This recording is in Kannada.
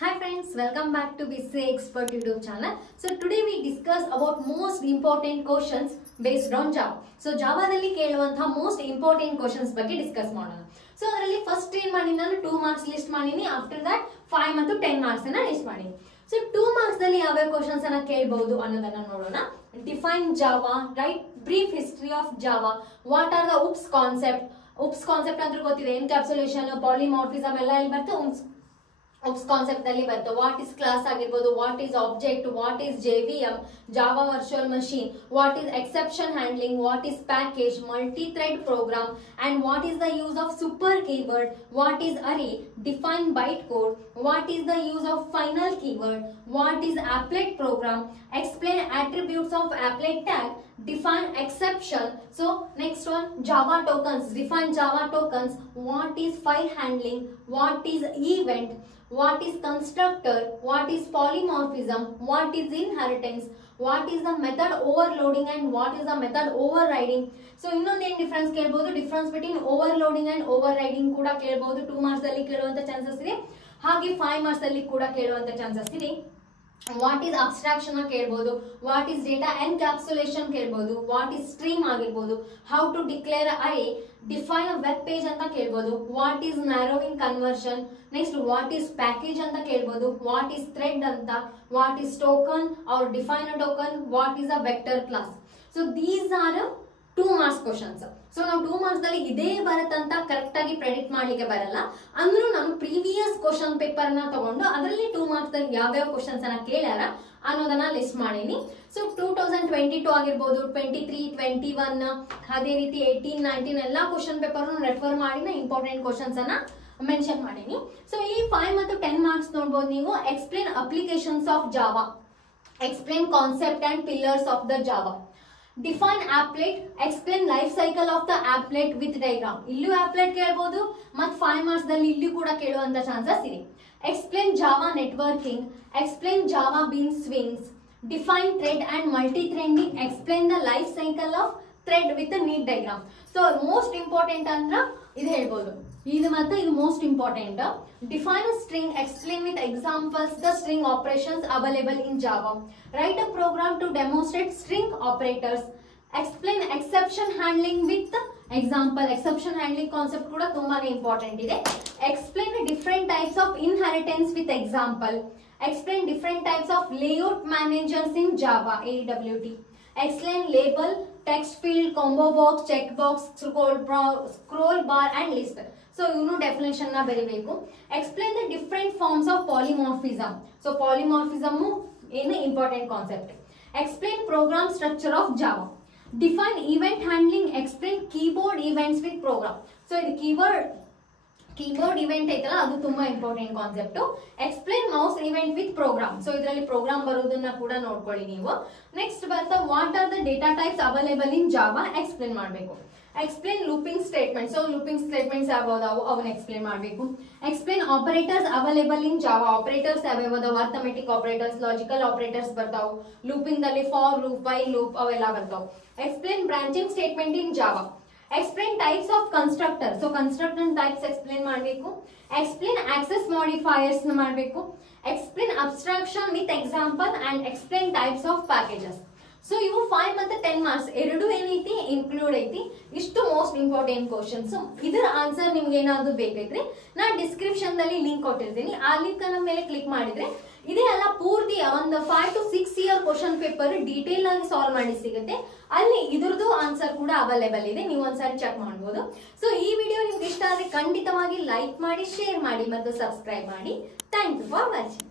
Hi friends, welcome back to BCA Expert YouTube channel. So today we discuss about most important questions based on Java. So Java dalli keluvanta most important questions ಬಗ್ಗೆ discuss ಮಾಡೋಣ. So ಅದರಲ್ಲಿ first ಏನು ಮಾಡಿ ನಾನು 2 marks list ಮಾಡೀನಿ, after that 5 ಮತ್ತು 10 marks ಅನ್ನು list ಮಾಡೀನಿ. So 2 marks ದಲ್ಲಿ ಯಾವ questions ಅನ್ನು ಕೇಳಬಹುದು ಅನ್ನೋದನ್ನ ನೋಡೋಣ. Define Java, write brief history of Java. What are the OOPS concept? OOPS concept ಅಂದ್ರೆ ಗೊತ್ತಿದೆ, encapsulation, polymorphism ಎಲ್ಲ ಇಲ್ಲಿ ಬರುತ್ತೆ. OOPS concept ಅಲ್ಲಿ ಬರುತ್ತೆ. What is class ಆಗಿರಬಹುದು, what is object, what is JVM, Java virtual machine, what is exception handling, what is package, multi-thread program, and what is the use of super keyword, what is array, define bytecode, what is the use of final keyword, what is applet program, explain attributes of applet tag, define exception. So next one, Java tokens, define Java tokens, what is file handling, what is event, what is constructor, what is polymorphism, what is inheritance, what is the method overloading and what is the method overriding. So ಇನ್ನೊಂದು ಏನು ಡಿಫರೆನ್ಸ್ ಕೇಳಬಹುದು, difference between overloading and overriding ಕೂಡ ಕೇಳಬಹುದು. 2 marks ಅಲ್ಲಿ ಕೇಳುವಂತ ಚಾನ್ಸಸ್ ಇದೆ, ಹಾಗೆ 5 marks ಅಲ್ಲಿ ಕೂಡ ಕೇಳುವಂತ ಚಾನ್ಸಸ್ ಇದೆ. ವಾಟ್ ಈಸ್ ಅಬ್ಸ್ಟ್ರಾಕ್ಷನ್ ಕೇಳಬಹುದು, ವಾಟ್ ಈಸ್ ಡೇಟಾ ಎನ್ಕ್ಯಾಪ್ಸುಲೇಷನ್ ಕೇಳಬಹುದು, ವಾಟ್ ಈಸ್ ಸ್ಟ್ರೀಮ್ ಆಗಿರಬಹುದು, how to declare array, define a web page ಅಂತ ಕೇಳಬಹುದು, what is narrowing conversion, next what is package ಅಂತ ಕೇಳಬಹುದು, ವಾಟ್ ಈಸ್ ಥ್ರೆಡ್ ಅಂತ, what is token or define a token, what is a vector class. So these are 2 marks questions. So ನಾವು 2 marks ದಲ್ಲಿ ಇದೇ ಬರುತ್ತಂತ ಕರೆಕ್ಟ್ ಆಗಿ ಪ್ರೆಡಿಕ್ಟ್ ಮಾಡ್ಲಿಕ್ಕೆ ಬರಲ್ಲ, ಅಂದ್ರೂ ನಾನು ಪ್ರೀವಿಯಸ್ ಕ್ವಶನ್ ಪೇಪರ್ ನ ತಗೊಂಡು ಅದರಲ್ಲಿ 2 marks ದಲ್ಲಿ ಯಾವ್ಯಾವ ಕ್ವಶನ್ಸ್ ಅನ್ನ ಕೇಳ್ಯಾರ ಅನ್ನೋದನ್ನ ಲಿಸ್ಟ್ ಮಾಡೀನಿ. ಸೊ 2022 ಆಗಿರ್ಬೋದು, 23, 21, ಅದೇ ರೀತಿ 18, 19 ಎಲ್ಲಾ ಕ್ವಶನ್ ಪೇಪರ್ ರೆಫರ್ ಮಾಡಿ ಇಂಪಾರ್ಟೆಂಟ್ ಕ್ವಶನ್ಸ್ ಅನ್ನ ಮೆನ್ಷನ್ ಮಾಡೀನಿ. ಸೊ ಈ 5 ಮತ್ತು 10 marks ನೋಡ್ಬೋದು ನೀವು. Explain applications of Java, explain concept and pillars of the Java, define applet, explain life cycle of the applet with diagram. ಇಲ್ಲೂ applet ಕೇಳಬಹುದು ಮತ್ತು 5 marks ದಲ್ಲಿ ಇಲ್ಲಿ ಕೂಡ ಕೇಳುವಂತ ಚಾನ್ಸಸ್ ಇದೆ. Explain Java networking, explain Java bean swings, define thread and multi threading, explain the life cycle of thread with neat diagram. So most important ಅಂದ್ರ ಇದು ಹೇಳ್ಬೋದು, ಇದು ಮತ್ತೆ ಇದು most important. Define a string, explain with examples the string operations available in Java, write a program to demonstrate string operators, explain exception handling with example. exception handling concept ಕೂಡ ತುಂಬಾನೇ ಇಂಪಾರ್ಟೆಂಟ್ ಇದೆ. explain different types of inheritance with example, explain different types of layout managers in Java, AWT, explain label, text field, combo box, checkbox, scroll bar and list. So ಇವನು ಡೆಫಿನೇಷನ್ ನ ಬರೀಬೇಕು. Explain the different forms of polymorphism. So polymorphism ಏನು important concept. Explain program structure of Java, define event handling, explain keyboard events with program. So ಇದು ಕೀಬೋರ್ಡ್ ಇವೆಂಟ್ ಐತಲ್ಲ ಅದು ತುಂಬಾ important concept. Explain mouse event with program. So ಇದರಲ್ಲಿ ಪ್ರೋಗ್ರಾಮ್ ಬರೋದನ್ನ ಕೂಡ ನೋಡ್ಕೊಳ್ಳಿ ನೀವು. ನೆಕ್ಸ್ಟ್ ಬರ್ತಾ what are the data types available in Java explain ಮಾಡಬೇಕು. Explain looping statement. So looping statements ಯಾವ್ಯಾವ ಅವನ್ನ ಎಕ್ಸ್ಪ್ಲೇನ್ ಮಾಡಬೇಕು. Explain operators available in Java, operators ಯಾವ್ಯಾವ, ಅರ್ಥಮೆಟಿಕ್ ಆಪರೇಟರ್ಸ್, ಲಾಜಿಕಲ್ ಆಪರೇಟರ್ಸ್ ಬರ್ತಾವು. ಲೂಪಿಂಗ್ ದಲ್ಲಿ ಫಾರ್ ಲೂಪ್, ವೈಲ್ ಲೂಪ್ ಅವೆಲ್ಲ ಬರ್ತಾವು. Explain branching statement in Java. Explain types of constructor. So constructor types explain ಮಾಡಬೇಕು. ಎಕ್ಸ್ಪ್ಲೇನ್ ಆಕ್ಸೆಸ್ ಮಾಡಿಫೈಯರ್ಸ್ ಮಾಡಬೇಕು. Explain abstraction with example and explain types of packages. So ಇವು 5 ಮತ್ತು 10 marks ಎರಡು ಏನೈತಿ ಇನ್ಕ್ಲೂಡ್ ಐತಿ. ಇಷ್ಟು ಮೋಸ್ಟ್ ಇಂಪಾರ್ಟೆಂಟ್ ಕ್ವಶನ್ಸ್. ಇದರ ಆನ್ಸರ್ ನಿಮ್ಗೆ ಏನಾದ್ರು ಬೇಕೈತ್ರಿ, ನಾನು ಡಿಸ್ಕ್ರಿಪ್ಷನ್ ದಲ್ಲಿ ಲಿಂಕ್ ಕೊಟ್ಟಿರ್ತೀನಿ, ಆ ಲಿಂಕ್ ಅನ್ನ ಮೇಲೆ ಕ್ಲಿಕ್ ಮಾಡಿದ್ರೆ ಇದೇ ಅಲ್ಲ ಪೂರ್ತಿ ಒಂದು 5 to 6 year question paper detail ಆಗಿ ಸಾಲ್ವ್ ಮಾಡಿ ಸಿಗುತ್ತೆ. ಅಲ್ಲಿ ಇದ್ರದ್ದು ಆನ್ಸರ್ ಕೂಡ ಅವೈಲೇಬಲ್ ಇದೆ, ನೀವು ಒಂದ್ಸಾರಿ ಚೆಕ್ ಮಾಡಬಹುದು. ಸೊ ಈ ವಿಡಿಯೋ ನಿಮ್ಗೆ ಇಷ್ಟ ಆದ್ರೆ ಖಂಡಿತವಾಗಿ ಲೈಕ್ ಮಾಡಿ, ಶೇರ್ ಮಾಡಿ ಮತ್ತು ಸಬ್ಸ್ಕ್ರೈಬ್ ಮಾಡಿ. Thank you for watching.